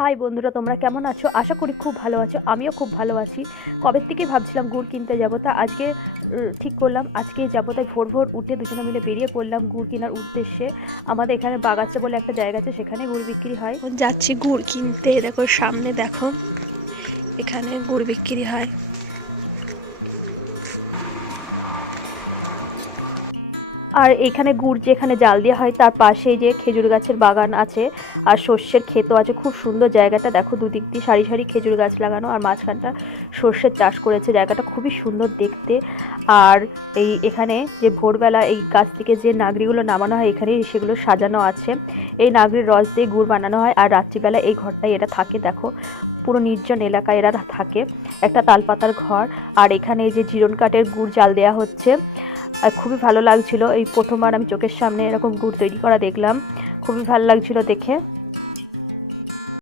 High বন্ধুরা, তোমরা কেমন আছো? আশা করি খুব ভালো আছো। আমিও খুব ভালো আছি। কবে থেকেই ভাবছিলাম গুড় কিনতে যাব, তা আজকে ঠিক করলাম আজকে যাবো। তাই ভোর ভোর উঠে দুজনে মিলে বেরিয়ে পড়লাম গুড় কেনার উদ্দেশ্যে। আমাদের এখানে বাগাচা বলে একটা জায়গা আছে, সেখানে গুড় বিক্রি হয়। যাচ্ছি গুড় কিনতে। দেখো সামনে, দেখো এখানে গুড় বিক্রি হয়। আর এখানে গুড় যেখানে জাল দেওয়া হয় তার পাশেই যে খেজুর গাছের বাগান আছে আর সর্ষের ক্ষেতও আছে। খুব সুন্দর জায়গাটা, দেখো দুদিক দিয়ে সারি সারি খেজুর গাছ লাগানো আর মাঝখানটা সর্ষের চাষ করেছে। জায়গাটা খুবই সুন্দর দেখতে। আর এখানে যে ভোরবেলা এই গাছ থেকে যে নাগরিগুলো নামানো হয় এখানে সেগুলো সাজানো আছে। এই নাগরির রস দিয়ে গুড় বানানো হয় আর রাত্রিবেলা এই ঘরটায় এরা থাকে। দেখো পুরো নির্জন এলাকায় এরা থাকে, একটা তালপাতার ঘর। আর এখানে এই যে জিরন কাঠের গুড় জাল দেওয়া হচ্ছে। আর খুবই ভালো লাগছিল, এই প্রথমবার আমি চোখের সামনে এরকম গুড় তৈরি করা দেখলাম। খুবই ভালো লাগছিল দেখে।